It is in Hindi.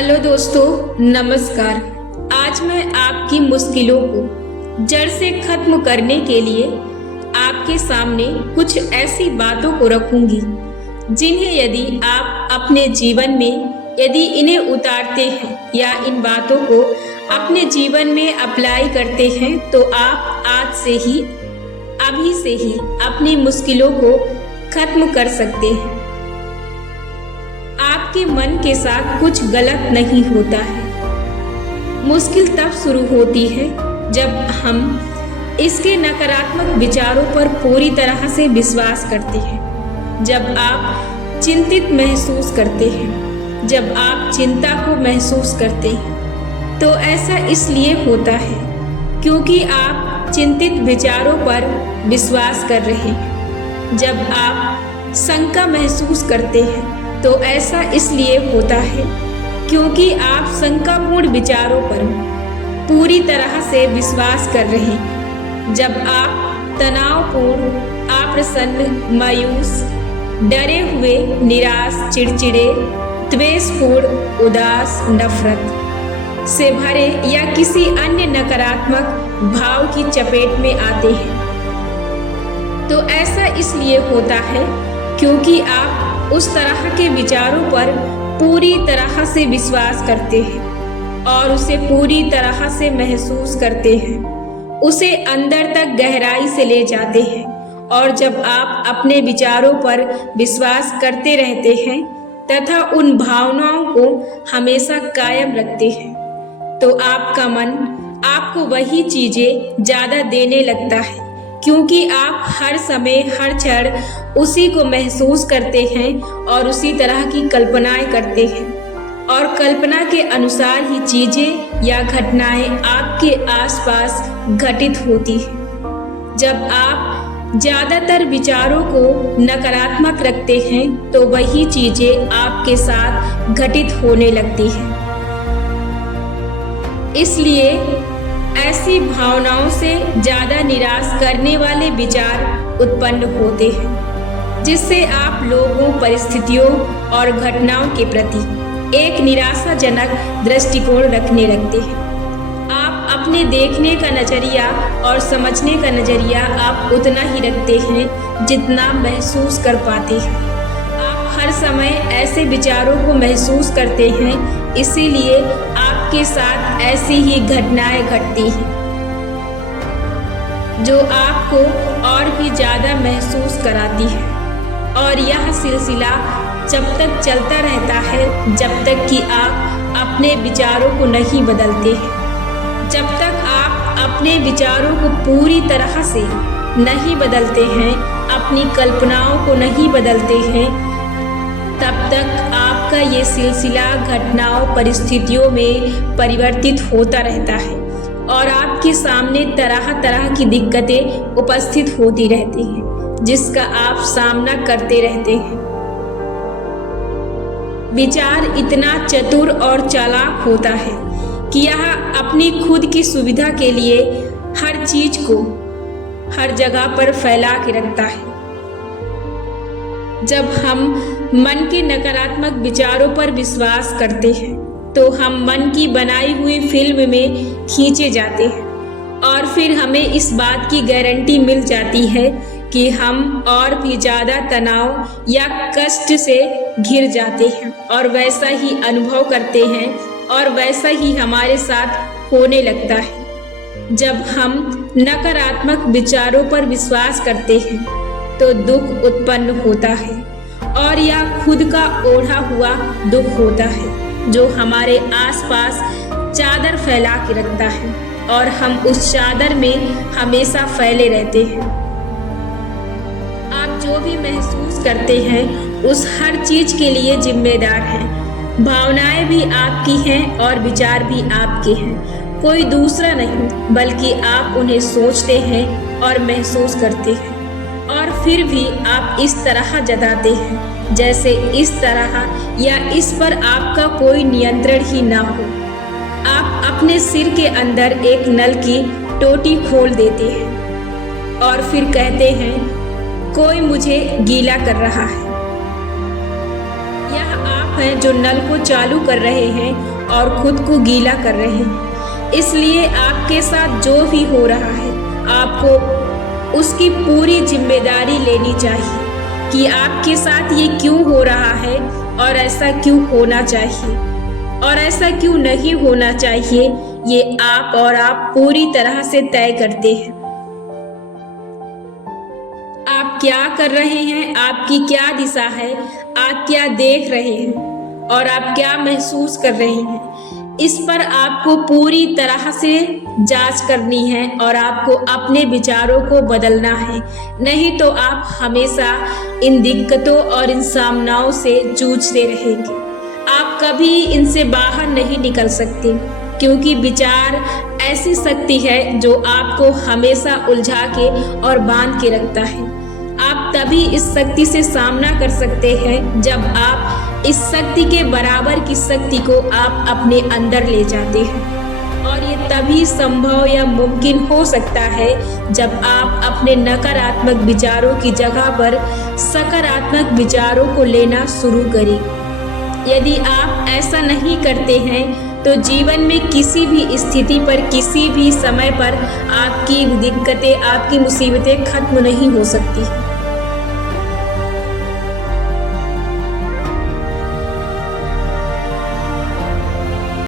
हेलो दोस्तों, नमस्कार। आज मैं आपकी मुश्किलों को जड़ से खत्म करने के लिए आपके सामने कुछ ऐसी बातों को रखूंगी जिन्हें यदि आप अपने जीवन में यदि इन्हें उतारते हैं या इन बातों को अपने जीवन में अप्लाई करते हैं तो आप आज से ही अभी से ही अपनी मुश्किलों को खत्म कर सकते हैं। आपके मन के साथ कुछ गलत नहीं होता है। मुश्किल तब शुरू होती है जब हम इसके नकारात्मक विचारों पर पूरी तरह से विश्वास करते हैं, जब आप चिंतित महसूस करते हैं, जब आप चिंता को महसूस करते हैं। तो ऐसा इसलिए होता है क्योंकि आप चिंतित विचारों पर विश्वास कर रहे हैं। जब आप शंका महसूस करते हैं तो ऐसा इसलिए होता है क्योंकि आप शंकापूर्ण विचारों पर पूरी तरह से विश्वास कर रहे हैं। जब आप तनावपूर्ण, अप्रसन्न, मायूस, डरे हुए, निराश, चिड़चिड़े, द्वेषपूर्ण, उदास, नफरत से भरे या किसी अन्य नकारात्मक भाव की चपेट में आते हैं, तो ऐसा इसलिए होता है क्योंकि आप उस तरह के विचारों पर पूरी तरह से विश्वास करते हैं और उसे पूरी तरह से महसूस करते हैं, उसे अंदर तक गहराई से ले जाते हैं। और जब आप अपने विचारों पर विश्वास करते रहते हैं तथा उन भावनाओं को हमेशा कायम रखते हैं, तो आपका मन आपको वही चीजें ज्यादा देने लगता है क्योंकि आप हर समय हर क्षण उसी को महसूस करते हैं और उसी तरह की कल्पनाएं करते हैं और कल्पना के अनुसार ही चीजें या घटनाएं आपके आसपास घटित होती हैं। जब आप ज्यादातर विचारों को नकारात्मक रखते हैं तो वही चीजें आपके साथ घटित होने लगती हैं। इसलिए ऐसी भावनाओं से ज्यादा निराश करने वाले विचार उत्पन्न होते हैं, जिससे आप लोगों, परिस्थितियों और घटनाओं के प्रति एक निराशाजनक दृष्टिकोण रखने लगते हैं। आप अपने देखने का नजरिया और समझने का नजरिया आप उतना ही रखते हैं जितना महसूस कर पाते हैं। आप हर समय ऐसे विचारों को महसूस करते हैं, इसीलिए आपके साथ ऐसी ही घटनाएं घटती हैं जो आपको और भी ज्यादा महसूस कराती है। और यह सिलसिला जब तक चलता रहता है जब तक कि आप अपने विचारों को नहीं बदलते हैं। जब तक आप अपने विचारों को पूरी तरह से नहीं बदलते हैं, अपनी कल्पनाओं को नहीं बदलते हैं, तब तक आपका ये सिलसिला घटनाओं, परिस्थितियों में परिवर्तित होता रहता है और आपके सामने तरह तरह की दिक्कतें उपस्थित होती रहती हैं, जिसका आप सामना करते रहते हैं। विचार इतना चतुर और चालाक होता है कि यह अपनी खुद की सुविधा के लिए हर चीज को हर जगह पर फैला के रखता है। जब हम मन के नकारात्मक विचारों पर विश्वास करते हैं तो हम मन की बनाई हुई फिल्म में खींचे जाते हैं और फिर हमें इस बात की गारंटी मिल जाती है कि हम और भी ज़्यादा तनाव या कष्ट से घिर जाते हैं और वैसा ही अनुभव करते हैं और वैसा ही हमारे साथ होने लगता है। जब हम नकारात्मक विचारों पर विश्वास करते हैं तो दुख उत्पन्न होता है और यह खुद का ओढ़ा हुआ दुख होता है जो हमारे आसपास चादर फैला के रखता है और हम उस चादर में हमेशा फैले रहते हैं। आप जो भी महसूस करते हैं उस हर चीज के लिए जिम्मेदार हैं। भावनाएं भी आपकी हैं और विचार भी आपके हैं, कोई दूसरा नहीं, बल्कि आप उन्हें सोचते हैं और महसूस करते हैं और फिर भी आप इस तरह जताते हैं जैसे इस तरह या इस पर आपका कोई नियंत्रण ही ना हो। आप अपने सिर के अंदर एक नल की टोटी खोल देते हैं और फिर कहते हैं कोई मुझे गीला कर रहा है। यह आप हैं जो नल को चालू कर रहे हैं और खुद को गीला कर रहे हैं। इसलिए आपके साथ जो भी हो रहा है, आपको उसकी पूरी जिम्मेदारी लेनी चाहिए कि आपके साथ ये क्यों हो रहा है और ऐसा क्यों होना चाहिए और ऐसा क्यों नहीं होना चाहिए। ये आप और आप पूरी तरह से तय करते हैं। आप क्या कर रहे हैं, आपकी क्या दिशा है, आप क्या देख रहे हैं और आप क्या महसूस कर रहे हैं, इस पर आपको पूरी तरह से जांच करनी है और आपको अपने विचारों को बदलना है। नहीं तो आप हमेशा इन दिक्कतों और इन सामनाओं से जूझते रहेंगे। आप कभी इनसे बाहर नहीं निकल सकते, क्योंकि विचार ऐसी शक्ति है जो आपको हमेशा उलझा के और बांध के रखता है। आप तभी इस शक्ति से सामना कर सकते हैं जब आप इस शक्ति के बराबर की शक्ति को आप अपने अंदर ले जाते हैं। और ये तभी संभव या मुमकिन हो सकता है जब आप अपने नकारात्मक विचारों की जगह पर सकारात्मक विचारों को लेना शुरू करें। यदि आप ऐसा नहीं करते हैं तो जीवन में किसी भी स्थिति पर, किसी भी समय पर आपकी दिक्कतें, आपकी मुसीबतें खत्म नहीं हो सकती।